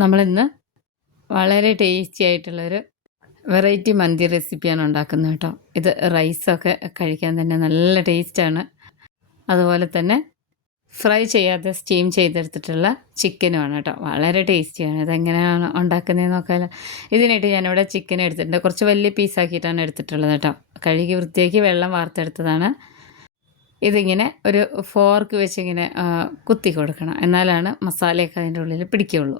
നമ്മളിന്ന് വളരെ ടേസ്റ്റി ആയിട്ടുള്ളൊരു വെറൈറ്റി മന്തി റെസിപ്പിയാണ് ഉണ്ടാക്കുന്നത് കേട്ടോ. ഇത് റൈസൊക്കെ കഴിക്കാൻ തന്നെ നല്ല ടേസ്റ്റാണ് അതുപോലെ തന്നെ ഫ്രൈ ചെയ്യാതെ സ്റ്റീം ചെയ്തെടുത്തിട്ടുള്ള ചിക്കനുമാണ് കേട്ടോ. വളരെ ടേസ്റ്റിയാണ് ഇതെങ്ങനെയാണ് ഉണ്ടാക്കുന്നതെന്ന് നോക്കാൻ ഇതിനായിട്ട് ഞാനിവിടെ ചിക്കൻ എടുത്തിട്ടുണ്ട്. കുറച്ച് വലിയ പീസാക്കിയിട്ടാണ് എടുത്തിട്ടുള്ളത് കേട്ടോ. കഴുകി വൃത്തിയാക്കി വെള്ളം വാർത്തെടുത്തതാണ്. ഇതിങ്ങനെ ഒരു ഫോർക്ക് വെച്ചിങ്ങനെ കുത്തി കൊടുക്കണം. എന്നാലാണ് മസാലയൊക്കെ അതിന്റെ ഉള്ളിൽ പിടിക്കുകയുള്ളൂ.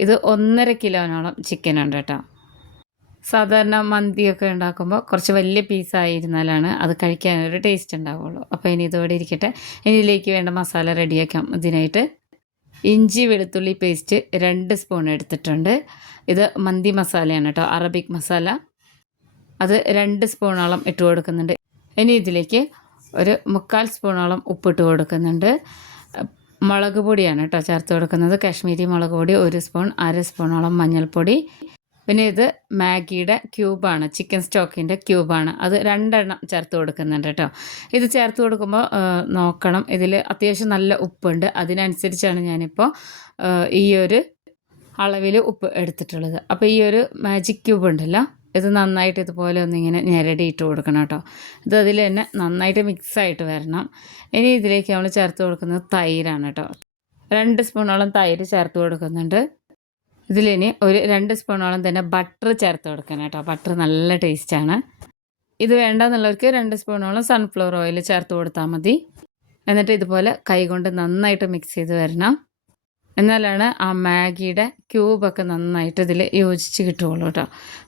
ഇത് ഒന്നര കിലോനോളം ചിക്കൻ ഉണ്ട് കേട്ടോ. സാധാരണ മന്തിയൊക്കെ ഉണ്ടാക്കുമ്പോൾ കുറച്ച് വലിയ പീസായിരുന്നാലാണ് അത് കഴിക്കാനൊരു ടേസ്റ്റ് ഉണ്ടാവുള്ളൂ. അപ്പോൾ ഇനി ഇതോടെ ഇരിക്കട്ടെ. ഇനി ഇതിലേക്ക് വേണ്ട മസാല റെഡിയാക്കാം ഇതിനായിട്ട് ഇഞ്ചി വെളുത്തുള്ളി പേസ്റ്റ് രണ്ട് സ്പൂൺ എടുത്തിട്ടുണ്ട്. ഇത് മന്തി മസാലയാണ് കേട്ടോ അറബിക് മസാല. അത് രണ്ട് സ്പൂണോളം ഇട്ട് കൊടുക്കുന്നുണ്ട്. ഇനി ഇതിലേക്ക് ഒരു മുക്കാൽ സ്പൂണോളം ഉപ്പിട്ട് കൊടുക്കുന്നുണ്ട്. മുളക് പൊടിയാണ് കേട്ടോ ചേർത്ത് കൊടുക്കുന്നത്. കാശ്മീരി മുളക് പൊടി ഒരു സ്പൂൺ അര സ്പൂണോളം മഞ്ഞൾപ്പൊടി. പിന്നെ ഇത് മാഗിയുടെ ക്യൂബാണ് ചിക്കൻ സ്റ്റോക്കിന്റെ ക്യൂബാണ്. അത് രണ്ടെണ്ണം ചേർത്ത് കൊടുക്കുന്നുണ്ട് കേട്ടോ. ഇത് ചേർത്ത് കൊടുക്കുമ്പോൾ നോക്കണം. ഇതിൽ അത്യാവശ്യം നല്ല ഉപ്പുണ്ട്. അതിനനുസരിച്ചാണ് ഞാനിപ്പോൾ ഈ ഒരു അളവിൽ ഉപ്പ് എടുത്തിട്ടുള്ളത്. അപ്പോൾ ഈ ഒരു മാജിക് ക്യൂബ് ഉണ്ടല്ലോ ഇത് നന്നായിട്ട് ഇതുപോലെ ഒന്നിങ്ങനെ ഞെരടിയിട്ട് കൊടുക്കണം കേട്ടോ. ഇത് അതിൽ തന്നെ നന്നായിട്ട് മിക്സായിട്ട് വരണം. ഇനി ഇതിലേക്ക് നമ്മൾ ചേർത്ത് കൊടുക്കുന്നത് തൈരാണ് കേട്ടോ. രണ്ട് സ്പൂണോളം തൈര് ചേർത്ത് കൊടുക്കുന്നുണ്ട്. ഇതിലിനി ഒരു രണ്ട് സ്പൂണോളം തന്നെ ബട്ടർ ചേർത്ത് കൊടുക്കണം കേട്ടോ. ബട്ടർ നല്ല ടേസ്റ്റാണ് ഇത് വേണ്ടെന്നുള്ളവർക്ക് രണ്ട് സ്പൂണോളം സൺഫ്ലവർ ഓയിൽ ചേർത്ത് കൊടുത്താൽ മതി. എന്നിട്ട് ഇതുപോലെ കൈകൊണ്ട് നന്നായിട്ട് മിക്സ് ചെയ്ത് വരണം. എന്നാലാണ് ആ മാഗിയുടെ ക്യൂബൊക്കെ നന്നായിട്ട് ഇതിൽ യോജിച്ച് കിട്ടുകയുള്ളൂ കേട്ടോ.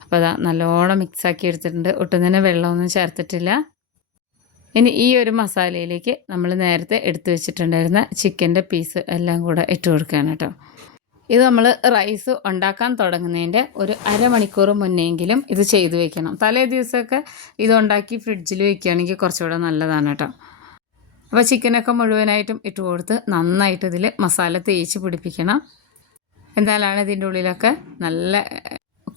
അപ്പോൾ അതാ നല്ലോണം മിക്സാക്കി എടുത്തിട്ടുണ്ട്. ഒട്ടും തന്നെ വെള്ളമൊന്നും ചേർത്തിട്ടില്ല. ഇനി ഈ ഒരു മസാലയിലേക്ക് നമ്മൾ നേരത്തെ എടുത്തു വെച്ചിട്ടുണ്ടായിരുന്ന ചിക്കന്റെ പീസ് എല്ലാം കൂടെ ഇട്ട് കൊടുക്കുകയാണ് കേട്ടോ. ഇത് നമ്മൾ റൈസ് ഉണ്ടാക്കാൻ തുടങ്ങുന്നതിന്റെ ഒരു അരമണിക്കൂർ മുന്നെങ്കിലും ഇത് ചെയ്തു വെക്കണം. തലേ ദിവസമൊക്കെ ഇത് ഉണ്ടാക്കി ഫ്രിഡ്ജിൽ വെക്കുകയാണെങ്കിൽ കുറച്ചുകൂടെ നല്ലതാണ് കേട്ടോ. അപ്പോൾ ചിക്കനൊക്കെ മുഴുവനായിട്ടും ഇട്ട് കൊടുത്ത് നന്നായിട്ട് ഇതിൽ മസാല തേച്ച് പിടിപ്പിക്കണം. എന്നാലാണ് ഇതിന്റെ ഉള്ളിലൊക്കെ നല്ല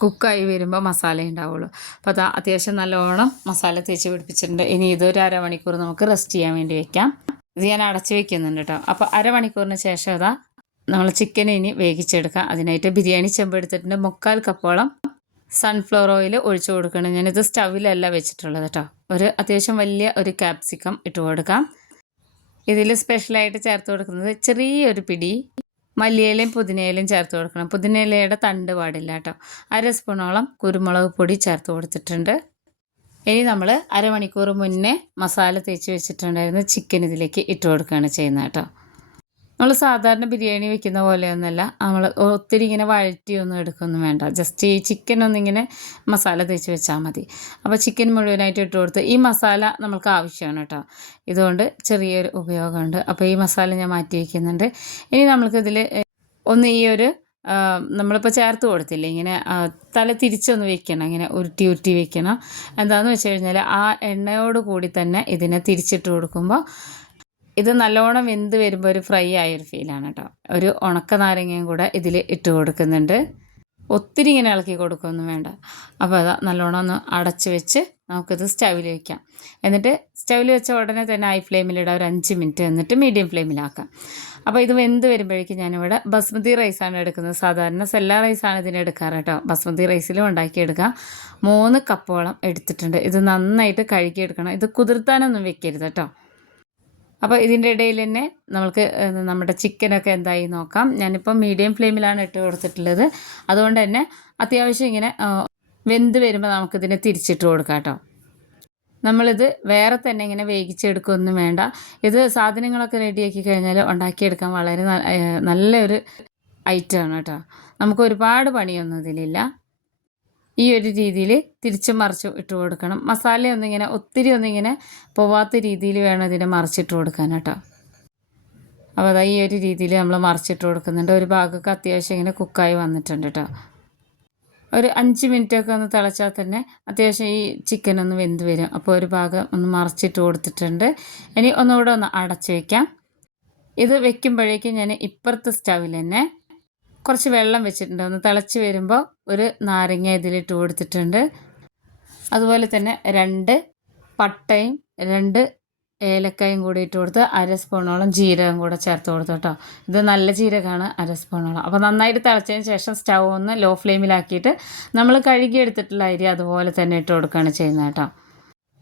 കുക്കായി വരുമ്പോൾ മസാല ഉണ്ടാവുള്ളൂ. അപ്പോൾ അത് അത്യാവശ്യം നല്ലോണം മസാല തേച്ച് പിടിപ്പിച്ചിട്ടുണ്ട്. ഇനി ഇതൊരു അരമണിക്കൂർ നമുക്ക് റെസ്റ്റ് ചെയ്യാൻ വേണ്ടി വെക്കാം. ഇത് ഞാൻ അടച്ച് വെക്കുന്നുണ്ട് കേട്ടോ അപ്പോൾ അരമണിക്കൂറിന് ശേഷം അതാ നമ്മൾ ചിക്കൻ ഇനി വേവിച്ചെടുക്കാം. അതിനായിട്ട് ബിരിയാണി ചെമ്പ് എടുത്തിട്ടുണ്ട്. മുക്കാൽ കപ്പോളം സൺഫ്ലവർ ഓയിൽ ഒഴിച്ചു കൊടുക്കണം. ഞാനിത് സ്റ്റവിലല്ല വെച്ചിട്ടുള്ളത് കേട്ടോ ഒരു അത്യാവശ്യം വലിയ ഒരു ക്യാപ്സിക്കം ഇട്ട് കൊടുക്കാം. ഇതിൽ സ്പെഷ്യലായിട്ട് ചേർത്ത് കൊടുക്കുന്നത് ചെറിയൊരു പിടി മല്ലിയിലയും പുതിനയിലയും ചേർത്ത് കൊടുക്കണം. പുതിനയിലയുടെ തണ്ട് പാടില്ല കേട്ടോ. അര സ്പൂണോളം കുരുമുളക് പൊടി ചേർത്ത് കൊടുത്തിട്ടുണ്ട്. ഇനി നമ്മൾ അരമണിക്കൂർ മുന്നേ മസാല തേച്ച് വെച്ചിട്ടുണ്ടായിരുന്ന ചിക്കൻ ഇതിലേക്ക് ഇട്ട് കൊടുക്കുകയാണ് ചെയ്യുന്നത് കേട്ടോ. നമ്മൾ സാധാരണ ബിരിയാണി വെക്കുന്ന പോലെയൊന്നുമല്ല. നമ്മൾ ഒത്തിരി ഇങ്ങനെ വഴറ്റിയൊന്നും എടുക്കൊന്നും വേണ്ട. ജസ്റ്റ് ഈ ചിക്കൻ ഒന്നിങ്ങനെ മസാല തേച്ച് വെച്ചാൽ മതി. അപ്പോൾ ചിക്കൻ മുഴുവനായിട്ട് ഇട്ട് കൊടുത്ത് ഈ മസാല നമുക്ക് ആവശ്യമാണ് കേട്ടോ. ഇതുകൊണ്ട് ചെറിയൊരു ഉപയോഗമുണ്ട്. അപ്പോൾ ഈ മസാല ഞാൻ മാറ്റി വയ്ക്കുന്നുണ്ട് ഇനി നമ്മൾക്കിതിൽ ഒന്ന് ഈ ഒരു നമ്മളിപ്പോൾ ചേർത്ത് കൊടുത്തില്ല? ഇങ്ങനെ തല തിരിച്ചൊന്ന് വെക്കണം. ഇങ്ങനെ ഉരുട്ടി ഉരുട്ടി വെക്കണം. എന്താണെന്ന് വെച്ച് കഴിഞ്ഞാൽ ആ എണ്ണയോട് കൂടി തന്നെ ഇതിനെ തിരിച്ചിട്ട് കൊടുക്കുമ്പോൾ ഇത് നല്ലോണം വെന്ത് വരുമ്പോൾ ഒരു ഫ്രൈ ആയൊരു ഫീലാണ് കേട്ടോ ഒരു ഉണക്ക നാരങ്ങയും കൂടെ ഇതിൽ ഇട്ട് കൊടുക്കുന്നുണ്ട്. ഒത്തിരി ഇങ്ങനെ ഇളക്കി കൊടുക്കുകയൊന്നും വേണ്ട. അപ്പോൾ അത് നല്ലോണം ഒന്ന് അടച്ച് വെച്ച് നമുക്കിത് സ്റ്റൗവിൽ വയ്ക്കാം എന്നിട്ട് സ്റ്റൗവിൽ വെച്ച ഉടനെ തന്നെ ഹൈ ഫ്ലെയിമിലിടാം ഒരു അഞ്ച് മിനിറ്റ് എന്നിട്ട് മീഡിയം ഫ്ലെയിമിലാക്കാം അപ്പോൾ ഇത് വെന്ത് വരുമ്പോഴേക്കും ഞാനിവിടെ ബസ്മതി റൈസാണ് എടുക്കുന്നത്. സാധാരണ സെല്ല റൈസാണ് ഇതിന് എടുക്കാറ് കേട്ടോ ബസ്മതി റൈസിലും ഉണ്ടാക്കിയെടുക്കാം മൂന്ന് കപ്പോളം എടുത്തിട്ടുണ്ട്. ഇത് നന്നായിട്ട് കഴുകിയെടുക്കണം. ഇത് കുതിർത്താനൊന്നും വെക്കരുത് കേട്ടോ അപ്പോൾ ഇതിന്റെ ഇടയിൽ തന്നെ നമുക്ക് നമ്മുടെ ചിക്കനൊക്കെ എന്തായി നോക്കാം. ഞാനിപ്പോൾ മീഡിയം ഫ്ലെയിമിലാണ് ഇട്ട് കൊടുത്തിട്ടുള്ളത്. അതുകൊണ്ട് തന്നെ അത്യാവശ്യം ഇങ്ങനെ വെന്ത് വരുമ്പോൾ നമുക്കിതിനെ തിരിച്ചിട്ട് കൊടുക്കാം കേട്ടോ. നമ്മളിത് വേറെ തന്നെ ഇങ്ങനെ വേവിച്ചെടുക്കുകയൊന്നും വേണ്ട. ഇത് സാധനങ്ങളൊക്കെ റെഡിയാക്കി കഴിഞ്ഞാൽ ഉണ്ടാക്കിയെടുക്കാൻ വളരെ നല്ലൊരു ഐറ്റമാണ് കേട്ടോ. നമുക്ക് ഒരുപാട് പണിയൊന്നും ഇതിലില്ല. ഈ ഒരു രീതിയിൽ തിരിച്ചും മറിച്ച് ഇട്ട് കൊടുക്കണം. മസാല ഒന്നിങ്ങനെ ഒത്തിരി ഒന്നിങ്ങനെ പോവാത്ത രീതിയിൽ വേണം ഇതിനെ മറിച്ചിട്ട് കൊടുക്കാൻ കേട്ടോ. അപ്പോൾ അതാ ഈ ഒരു രീതിയിൽ നമ്മൾ മറിച്ചിട്ട് കൊടുക്കുന്നുണ്ട്. ഒരു ഭാഗമൊക്കെ അത്യാവശ്യം ഇങ്ങനെ കുക്കായി വന്നിട്ടുണ്ട് കേട്ടോ. ഒരു അഞ്ച് മിനിറ്റൊക്കെ ഒന്ന് തിളച്ചാൽ തന്നെ അത്യാവശ്യം ഈ ചിക്കൻ ഒന്ന് വെന്ത് വരും. അപ്പോൾ ഒരു ഭാഗം ഒന്ന് മറിച്ചിട്ട് കൊടുത്തിട്ടുണ്ട്. ഇനി ഒന്നുകൂടെ ഒന്ന് അടച്ച് വയ്ക്കാം ഇത് വെക്കുമ്പോഴേക്കും ഞാൻ ഇപ്പുറത്തെ സ്റ്റവിൽ തന്നെ കുറച്ച് വെള്ളം വെച്ചിട്ടുണ്ട്. ഒന്ന് തിളച്ച് വരുമ്പോൾ ഒരു നാരങ്ങ ഇതിലിട്ട് കൊടുത്തിട്ടുണ്ട്. അതുപോലെ തന്നെ രണ്ട് പട്ടയും രണ്ട് ഏലക്കായും കൂടി ഇട്ട് കൊടുത്ത് അര സ്പൂണോളം ജീരകം കൂടെ ചേർത്ത് കൊടുത്തു കേട്ടോ. ഇത് നല്ല ജീരകമാണ് അര സ്പൂണോളം. അപ്പോൾ നന്നായിട്ട് തിളച്ചതിന് ശേഷം സ്റ്റൗ ഒന്ന് ലോ ഫ്ലെയിമിലാക്കിയിട്ട് നമ്മൾ കഴുകിയെടുത്തിട്ടുള്ള അരി അതുപോലെ തന്നെ ഇട്ട് കൊടുക്കുകയാണ് ചെയ്യുന്നത് കേട്ടോ.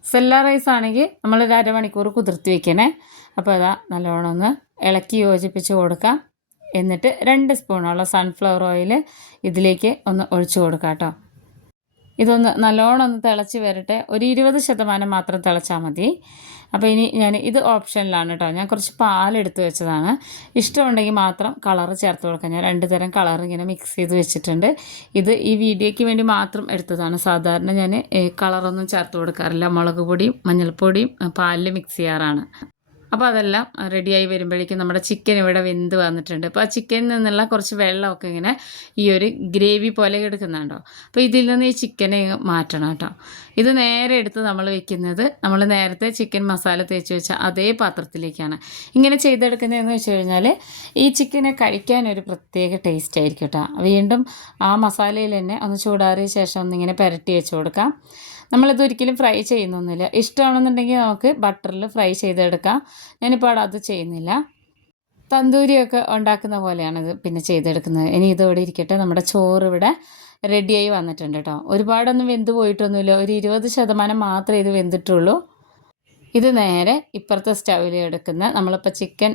സെല്ല റൈസ് ആണെങ്കിൽ നമ്മളൊരു അരമണിക്കൂർ കുതിർത്തി വെക്കണേ. അപ്പോൾ അതാ നല്ലോണം ഒന്ന് ഇളക്കി യോജിപ്പിച്ച് കൊടുക്കാം. എന്നിട്ട് രണ്ട് സ്പൂണോളം സൺഫ്ലവർ ഓയിൽ ഇതിലേക്ക് ഒന്ന് ഒഴിച്ചു കൊടുക്കാം കേട്ടോ. ഇതൊന്ന് നല്ലോണം ഒന്ന് തിളച്ച് വരട്ടെ. ഒരു ഇരുപത് ശതമാനം മാത്രം തിളച്ചാൽ മതി. അപ്പോൾ ഇനി ഞാൻ ഇത് ഓപ്ഷനിലാണ് കേട്ടോ. ഞാൻ കുറച്ച് പാലെടുത്ത് വെച്ചതാണ്. ഇഷ്ടമുണ്ടെങ്കിൽ മാത്രം കളർ ചേർത്ത് കൊടുക്കാം. ഞാൻ രണ്ട് തരം കളർ ഇങ്ങനെ മിക്സ് ചെയ്ത് വെച്ചിട്ടുണ്ട്. ഇത് ഈ വീഡിയോയ്ക്ക് വേണ്ടി മാത്രം എടുത്തതാണ്. സാധാരണ ഞാൻ കളറൊന്നും ചേർത്ത് കൊടുക്കാറില്ല. മുളക് പൊടിയും മഞ്ഞൾപ്പൊടിയും പാലിൽ മിക്സ് ചെയ്യാറാണ്. അപ്പോൾ അതെല്ലാം റെഡിയായി വരുമ്പോഴേക്കും നമ്മുടെ ചിക്കൻ ഇവിടെ വെന്ത് വന്നിട്ടുണ്ട്. അപ്പോൾ ആ ചിക്കനിൽ നിന്നുള്ള കുറച്ച് വെള്ളമൊക്കെ ഇങ്ങനെ ഈ ഒരു ഗ്രേവി പോലെ എടുക്കുന്നുണ്ടോ? അപ്പോൾ ഇതിൽ നിന്ന് ഈ ചിക്കനെ മാറ്റണം കേട്ടോ. ഇത് നേരെ എടുത്ത് നമ്മൾ വെക്കുന്നത് നമ്മൾ നേരത്തെ ചിക്കൻ മസാല തേച്ച് വെച്ച അതേ പാത്രത്തിലേക്കാണ്. ഇങ്ങനെ ചെയ്തെടുക്കുന്നതെന്ന് വെച്ച് കഴിഞ്ഞാൽ ഈ ചിക്കനെ കഴിക്കാൻ ഒരു പ്രത്യേക ടേസ്റ്റ് ആയിരിക്കും കേട്ടോ. വീണ്ടും ആ മസാലയിൽ തന്നെ ഒന്ന് ചൂടാറിയ ശേഷം ഒന്നിങ്ങനെ പുരട്ടി വെച്ച് കൊടുക്കാം. നമ്മളിത് ഒരിക്കലും ഫ്രൈ ചെയ്യുന്നൊന്നുമില്ല. ഇഷ്ടമാണെന്നുണ്ടെങ്കിൽ നമുക്ക് ബട്ടറിൽ ഫ്രൈ ചെയ്തെടുക്കാം. ഞാനിപ്പോൾ അത് ചെയ്യുന്നില്ല. തന്തൂരിയൊക്കെ ഉണ്ടാക്കുന്ന പോലെയാണ് ഇത് പിന്നെ ചെയ്തെടുക്കുന്നത്. ഇനി ഇതോടെ ഇരിക്കട്ടെ. നമ്മുടെ ചോറ് ഇവിടെ റെഡിയായി വന്നിട്ടുണ്ട് കേട്ടോ ഒരുപാടൊന്നും വെന്ത് പോയിട്ടൊന്നുമില്ല. ഒരു ഇരുപത് ശതമാനം മാത്രമേ ഇത് വെന്തിട്ടുള്ളൂ. ഇത് നേരെ ഇപ്പുറത്തെ സ്റ്റൗവിൽ എടുക്കുന്ന നമ്മളിപ്പോൾ ചിക്കൻ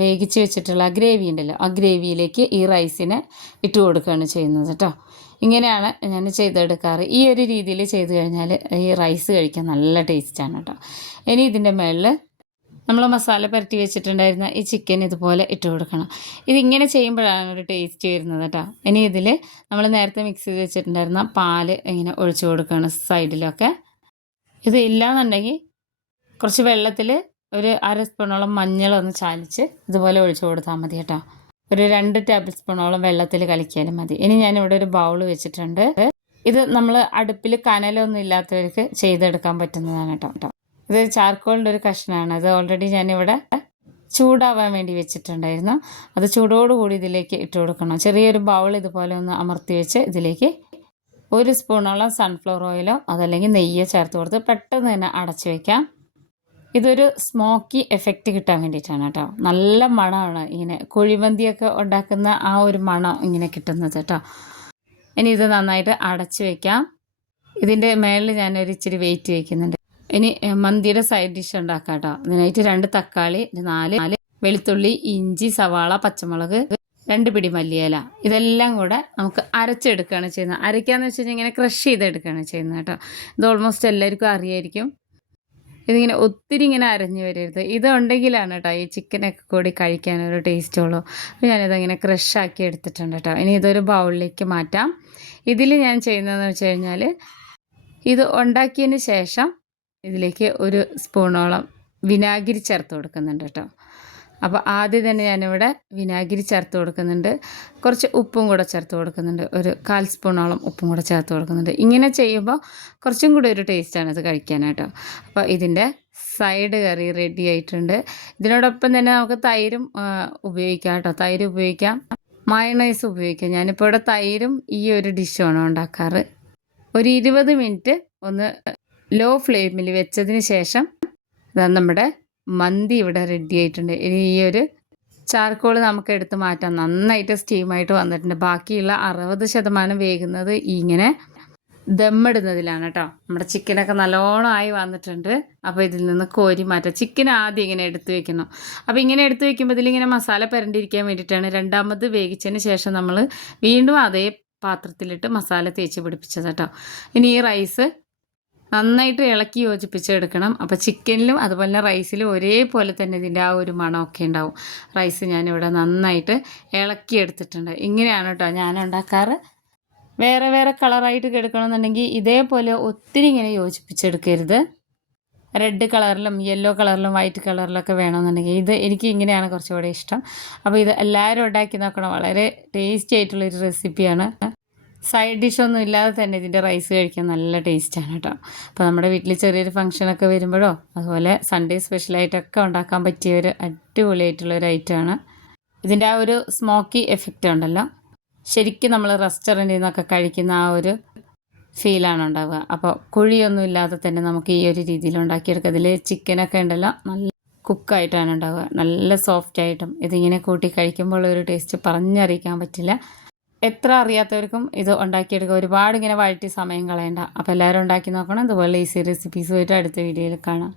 വേവിച്ച് വെച്ചിട്ടുള്ള ഗ്രേവി ഉണ്ടല്ലോ. ആ ഗ്രേവിയിലേക്ക് ഈ റൈസിനെ ഇട്ട് കൊടുക്കുകയാണ് ചെയ്യുന്നത് കേട്ടോ ഇങ്ങനെയാണ് ഞാൻ ചെയ്തെടുക്കാറ്. ഈ ഒരു രീതിയിൽ ചെയ്ത് കഴിഞ്ഞാൽ ഈ റൈസ് കഴിക്കാൻ നല്ല ടേസ്റ്റാണ് കേട്ടോ. ഇനി ഇതിന്റെ മുകളിൽ നമ്മൾ മസാല പുരട്ടി വെച്ചിട്ടുണ്ടായിരുന്ന ഈ ചിക്കൻ ഇതുപോലെ ഇട്ട് കൊടുക്കണം. ഇതിങ്ങനെ ചെയ്യുമ്പോഴാണ് ഒരു ടേസ്റ്റ് വരുന്നത് കേട്ടോ. ഇനി ഇതിൽ നമ്മൾ നേരത്തെ മിക്സ് ചെയ്ത് വെച്ചിട്ടുണ്ടായിരുന്ന പാൽ ഇങ്ങനെ ഒഴിച്ചു കൊടുക്കണം സൈഡിലൊക്കെ. ഇത് ഇല്ലാന്നുണ്ടെങ്കിൽ കുറച്ച് വെള്ളത്തിൽ ഒരു അര സ്പൂണോളം മഞ്ഞളൊന്ന് ചാലിച്ച് ഇതുപോലെ ഒഴിച്ചു കൊടുത്താൽ മതി കേട്ടോ. ഒരു രണ്ട് ടേബിൾ സ്പൂണോളം വെള്ളത്തിൽ കലക്കിയാലും മതി. ഇനി ഞാനിവിടെ ഒരു ബൗൾ വെച്ചിട്ടുണ്ട്. ഇത് നമ്മൾ അടുപ്പിൽ കനലൊന്നും ഇല്ലാത്തവർക്ക് ചെയ്തെടുക്കാൻ പറ്റുന്നതാണ് കേട്ടോ. കേട്ടോ ഇത് ചാർക്കോളിന്റെ ഒരു കഷ്ണമാണ് അത് ഓൾറെഡി ഞാനിവിടെ ചൂടാവാൻ വേണ്ടി വെച്ചിട്ടുണ്ടായിരുന്നു. അത് ചൂടോടുകൂടി ഇതിലേക്ക് ഇട്ട് കൊടുക്കണം. ചെറിയൊരു ബൗൾ ഇതുപോലെ ഒന്ന് അമർത്തി വെച്ച് ഇതിലേക്ക് ഒരു സ്പൂണോളം സൺഫ്ലവർ ഓയിലോ അതല്ലെങ്കിൽ നെയ്യോ ചേർത്ത് കൊടുത്ത് പെട്ടെന്ന് തന്നെ അടച്ചു വയ്ക്കാം ഇതൊരു സ്മോക്കി എഫക്റ്റ് കിട്ടാൻ വേണ്ടിയിട്ടാണ് കേട്ടോ. നല്ല മണമാണ് ഇങ്ങനെ കുഴിമന്തിയൊക്കെ ഉണ്ടാക്കുന്ന ആ ഒരു മണം ഇങ്ങനെ കിട്ടുന്നത് കേട്ടോ. ഇനി ഇത് നന്നായിട്ട് അടച്ചു വയ്ക്കാം ഇതിന്റെ മേളിൽ ഞാനൊരു ഇച്ചിരി വെയിറ്റ് വയ്ക്കുന്നുണ്ട് ഇനി മന്തിയുടെ സൈഡ് ഡിഷ് ഉണ്ടാക്കാം കേട്ടോ. അതിനായിട്ട് രണ്ട് തക്കാളി നാല് നാല് വെളുത്തുള്ളി ഇഞ്ചി സവാള പച്ചമുളക് രണ്ട് പിടി മല്ലിയില. ഇതെല്ലാം കൂടെ നമുക്ക് അരച്ചെടുക്കുകയാണ് ചെയ്യുന്നത്. അരയ്ക്കാന്ന് വെച്ച് കഴിഞ്ഞാൽ ഇങ്ങനെ ക്രഷ് ചെയ്തെടുക്കുകയാണ് ചെയ്യുന്നത് കേട്ടോ. ഇത് ഓൾമോസ്റ്റ് എല്ലാവർക്കും അറിയായിരിക്കും. ഇതിങ്ങനെ ഒത്തിരി ഇങ്ങനെ അരഞ്ഞു വരരുത്. ഇതുണ്ടെങ്കിലാണ് കേട്ടോ ഈ ചിക്കനൊക്കെ കൂടി കഴിക്കാനൊരു ടേസ്റ്റ് ഉള്ളൂ. അപ്പോൾ ഞാനിതങ്ങനെ ക്രഷാക്കി എടുത്തിട്ടുണ്ട് കേട്ടോ ഇനി ഇതൊരു ബൗളിലേക്ക് മാറ്റാം. ഇതിൽ ഞാൻ ചെയ്യുന്നതെന്ന് വെച്ച് കഴിഞ്ഞാൽ ഇത് ഉണ്ടാക്കിയതിന് ശേഷം ഇതിലേക്ക് ഒരു സ്പൂണോളം വിനാഗിരി ചേർത്ത് കൊടുക്കുന്നുണ്ട് കേട്ടോ അപ്പോൾ ആദ്യം തന്നെ ഞാനിവിടെ വിനാഗിരി ചേർത്ത് കൊടുക്കുന്നുണ്ട്. കുറച്ച് ഉപ്പും കൂടെ ചേർത്ത് കൊടുക്കുന്നുണ്ട്. ഒരു കാൽ സ്പൂണോളം ഉപ്പും കൂടെ ചേർത്ത് കൊടുക്കുന്നുണ്ട്. ഇങ്ങനെ ചെയ്യുമ്പോൾ കുറച്ചും കൂടി ഒരു ടേസ്റ്റാണ് അത് കഴിക്കാനായിട്ടോ. അപ്പോൾ ഇതിന്റെ സൈഡ് കറി റെഡി ആയിട്ടുണ്ട്. ഇതിനോടൊപ്പം തന്നെ നമുക്ക് തൈരും ഉപയോഗിക്കാം കേട്ടോ. തൈര് ഉപയോഗിക്കാം. മയണൈസ് ഉപയോഗിക്കാം. ഞാനിപ്പോൾ ഇവിടെ തൈരും ഈ ഒരു ഡിഷുമാണ് ഉണ്ടാക്കാറ്. ഒരു ഇരുപത് മിനിറ്റ് ഒന്ന് ലോ ഫ്ലെയിമിൽ വെച്ചതിന് ശേഷം നമ്മുടെ മന്തി ഇവിടെ റെഡി ആയിട്ടുണ്ട്. ഇനി ഈ ഒരു ചാർക്കോൾ നമുക്ക് എടുത്ത് മാറ്റാം. നന്നായിട്ട് സ്റ്റീമായിട്ട് വന്നിട്ടുണ്ട്. ബാക്കിയുള്ള അറുപത് ശതമാനം വേകുന്നത് ഇങ്ങനെ ദമ്മിടുന്നതിലാണ് കേട്ടോ. നമ്മുടെ ചിക്കനൊക്കെ നല്ലോണം ആയി വന്നിട്ടുണ്ട്. അപ്പോൾ ഇതിൽ നിന്ന് കോരി മാറ്റാം. ചിക്കൻ ആദ്യം ഇങ്ങനെ എടുത്തു വെക്കണം. അപ്പോൾ ഇങ്ങനെ എടുത്തു വെക്കുമ്പോൾ ഇതിലിങ്ങനെ മസാല പരണ്ടിരിക്കാൻ വേണ്ടിയിട്ടാണ് രണ്ടാമത് വേവിച്ചതിന് ശേഷം നമ്മൾ വീണ്ടും അതേ പാത്രത്തിലിട്ട് മസാല തേച്ച് പിടിപ്പിച്ചത് കേട്ടോ. ഇനി ഈ റൈസ് നന്നായിട്ട് ഇളക്കി യോജിപ്പിച്ചെടുക്കണം. അപ്പോൾ ചിക്കനിലും അതുപോലെ തന്നെ റൈസിലും ഒരേപോലെ തന്നെ ഇതിന്റെ ആ ഒരു മണമൊക്കെ ഉണ്ടാവും. റൈസ് ഞാനിവിടെ നന്നായിട്ട് ഇളക്കി എടുത്തിട്ടുണ്ട്. ഇങ്ങനെയാണ് കേട്ടോ ഞാൻ ഉണ്ടാക്കാറ്. വേറെ വേറെ കളറായിട്ട് കിടക്കണമെന്നുണ്ടെങ്കിൽ ഇതേപോലെ ഒത്തിരി ഇങ്ങനെ യോജിപ്പിച്ചെടുക്കരുത്. റെഡ് കളറിലും യെല്ലോ കളറിലും വൈറ്റ് കളറിലൊക്കെ വേണമെന്നുണ്ടെങ്കിൽ ഇത് എനിക്ക് ഇങ്ങനെയാണ് കുറച്ചുകൂടെ ഇഷ്ടം. അപ്പോൾ ഇത് എല്ലാവരും ഉണ്ടാക്കി നോക്കണം. വളരെ ടേസ്റ്റി ആയിട്ടുള്ളൊരു റെസിപ്പിയാണ് സൈഡ് ഡിഷൊന്നും ഇല്ലാതെ തന്നെ ഇതിന്റെ റൈസ് കഴിക്കാൻ നല്ല ടേസ്റ്റാണ് കേട്ടോ. അപ്പോൾ നമ്മുടെ വീട്ടിൽ ചെറിയൊരു ഫംഗ്ഷനൊക്കെ വരുമ്പോഴോ അതുപോലെ സൺഡേ സ്പെഷ്യലായിട്ടൊക്കെ ഉണ്ടാക്കാൻ പറ്റിയ ഒരു അടിപൊളിയായിട്ടുള്ള ഒരു ഐറ്റമാണ് ഇതിന്റെ ആ ഒരു സ്മോക്കി എഫക്റ്റ് ഉണ്ടല്ലോ. ശരിക്കും നമ്മൾ റെസ്റ്റോറന്റിൽ നിന്നൊക്കെ കഴിക്കുന്ന ആ ഒരു ഫീലാണ് ഉണ്ടാവുക. അപ്പോൾ കുഴിയൊന്നും ഇല്ലാതെ തന്നെ നമുക്ക് ഈ ഒരു രീതിയിൽ ഉണ്ടാക്കിയെടുക്കാം. ഇതിൽ ചിക്കനൊക്കെ ഉണ്ടല്ലോ നല്ല കുക്കായിട്ടാണ് ഉണ്ടാവുക. നല്ല സോഫ്റ്റ് ആയിട്ടും ഇതിങ്ങനെ കൂട്ടി കഴിക്കുമ്പോൾ ഒരു ടേസ്റ്റ് പറഞ്ഞറിയിക്കാൻ പറ്റില്ല. എത്ര അറിയാത്തവർക്കും ഇത് ഉണ്ടാക്കിയെടുക്കുക ഒരുപാട് ഇങ്ങനെ വഴറ്റി സമയം കളയണ്ട. അപ്പോൾ എല്ലാവരും ഉണ്ടാക്കി നോക്കണം. ഇതുപോലെ ഈസി റെസിപ്പീസുമായിട്ട് അടുത്ത വീഡിയോയിൽ കാണാം.